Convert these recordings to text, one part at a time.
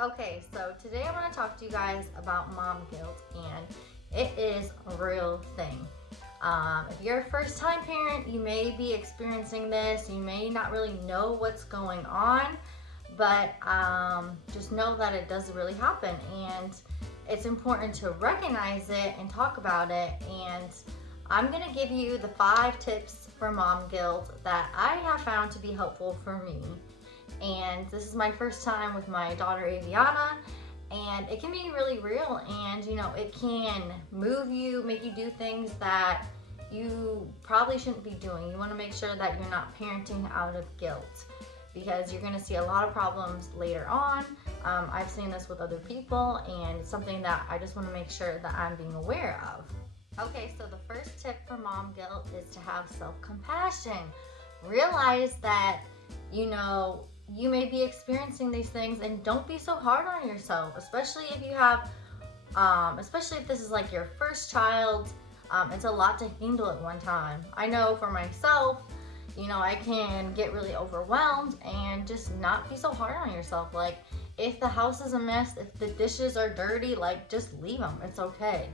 Okay, so today I want to talk to you guys about mom guilt, and it is a real thing. If you're a first time parent, you may be experiencing this, you may not really know what's going on, but just know that it does really happen, and it's important to recognize it and talk about it. And I'm going to give you the 5 tips for mom guilt that I have found to be helpful for me. And this is my first time with my daughter Aviana, and it can be really real, and it can move you, make you do things that you probably shouldn't be doing. You want to make sure that you're not parenting out of guilt, because you're going to see a lot of problems later on. I've seen this with other people, and it's something that I just want to make sure that I'm being aware of. Okay, so the first tip for mom guilt is to have self-compassion. Realize that you may be experiencing these things, and don't be so hard on yourself, especially if you have especially if this is like your first child. It's a lot to handle at one time. I know for myself, I can get really overwhelmed, and just not be so hard on yourself. Like, if the house is a mess, if the dishes are dirty, like, just leave them. It's okay.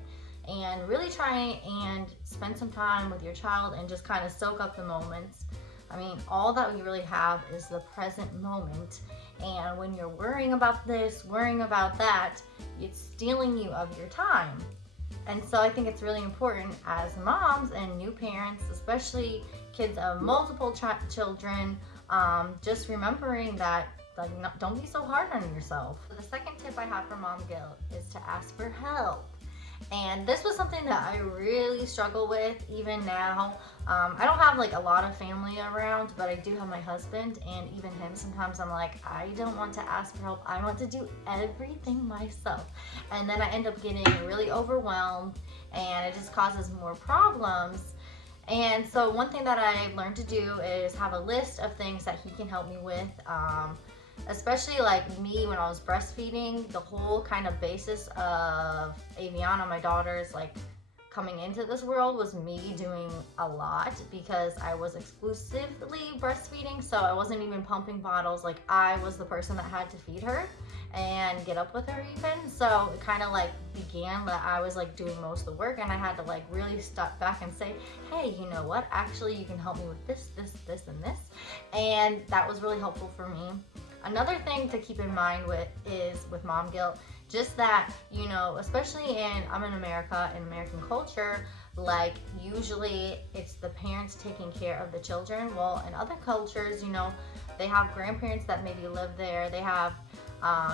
And really try and spend some time with your child and just kind of soak up the moments. I mean, all that we really have is the present moment. And when you're worrying about this, worrying about that, it's stealing you of your time. And so I think it's really important as moms and new parents, especially kids of multiple children, just remembering that, like, don't be so hard on yourself. The second tip I have for mom guilt is to ask for help. And this was something that I really struggle with even now. I don't have like a lot of family around, but I do have my husband, and even him, sometimes I'm like, I don't want to ask for help. I want to do everything myself. And then I end up getting really overwhelmed, and it just causes more problems. And so one thing that I learned to do is have a list of things that he can help me with. Especially like me, when I was breastfeeding, the whole kind of basis of Aviana, my daughter's, like, coming into this world was me doing a lot, because I was exclusively breastfeeding, so I wasn't even pumping bottles. Like, I was the person that had to feed her and get up with her even. So it kind of like began that I was like doing most of the work, and I had to like really step back and say, hey, you know what, actually you can help me with this, and this. And that was really helpful for me. Another thing to keep in mind with mom guilt, just that, especially I'm in America, in American culture, like, usually it's the parents taking care of the children. Well, in other cultures, they have grandparents that maybe live there. They have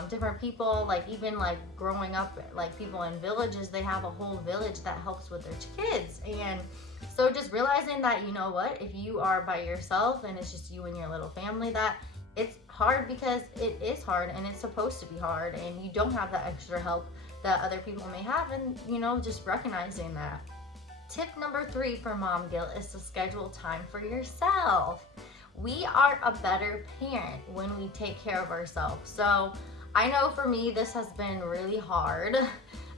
different people, like, even like growing up, like people in villages, they have a whole village that helps with their kids. And so just realizing that, if you are by yourself and it's just you and your little family, that it's hard, because it is hard, and it's supposed to be hard, and you don't have that extra help that other people may have, and just recognizing that. Tip number 3 for mom guilt is to schedule time for yourself. We are a better parent when we take care of ourselves. So I know for me this has been really hard,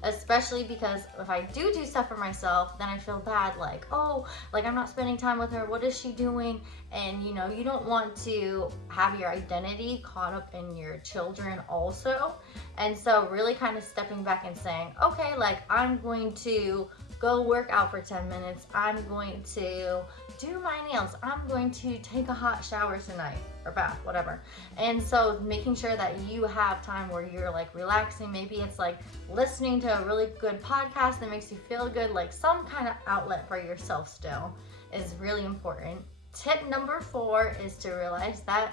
especially because if I do stuff for myself, then I feel bad, like, oh, like, I'm not spending time with her, what is she doing? And you don't want to have your identity caught up in your children also. And so really kind of stepping back and saying, okay, like, I'm going to go work out for 10 minutes, I'm going to do my nails, I'm going to take a hot shower tonight, or bath, whatever. And so making sure that you have time where you're like relaxing. Maybe it's like listening to a really good podcast that makes you feel good, like some kind of outlet for yourself still is really important. Tip number 4 is to realize that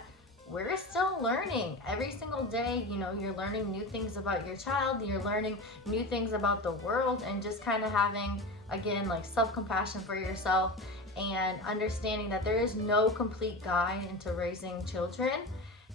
we're still learning every single day. You're learning new things about your child, you're learning new things about the world, and just kind of having, again, like, self-compassion for yourself, and understanding that there is no complete guide into raising children.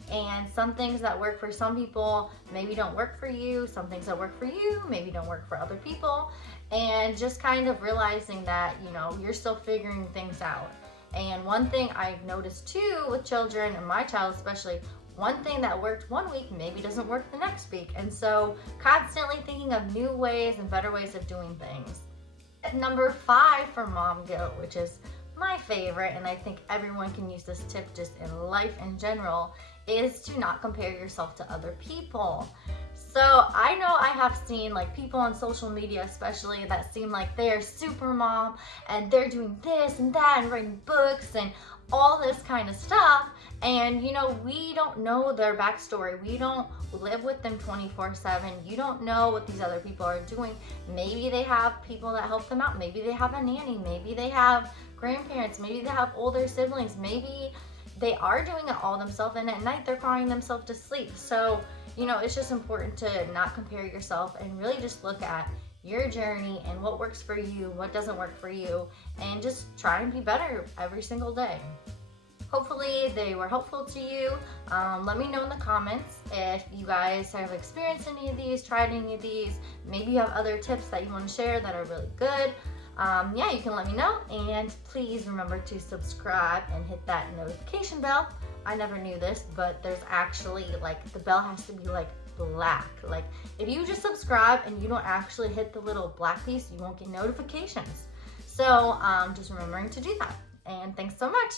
And some things that work for some people maybe don't work for you. Some things that work for you maybe don't work for other people. And just kind of realizing that, you're still figuring things out. And one thing I've noticed too with children, and my child especially, one thing that worked one week maybe doesn't work the next week. And so constantly thinking of new ways and better ways of doing things. Number 5 for mom guilt, which is my favorite, and I think everyone can use this tip just in life in general, is to not compare yourself to other people. So I know I have seen like people on social media especially that seem like they're super mom and they're doing this and that and writing books and all this kind of stuff. And you know, we don't know their backstory. We don't live with them 24/7. You don't know what these other people are doing. Maybe they have people that help them out. Maybe they have a nanny. Maybe they have grandparents. Maybe they have older siblings. Maybe they are doing it all themselves, and at night they're crying themselves to sleep. So you know, it's just important to not compare yourself and really just look at your journey and what works for you, what doesn't work for you, and just try and be better every single day. Hopefully they were helpful to you. Let me know in the comments if you guys have experienced any of these, tried any of these. Maybe you have other tips that you want to share that are really good. Yeah, you can let me know, and please remember to subscribe and hit that notification bell. I never knew this, but there's actually like the bell has to be like black. Like if you just subscribe and you don't actually hit the little black piece, you won't get notifications. So just remembering to do that. And thanks so much.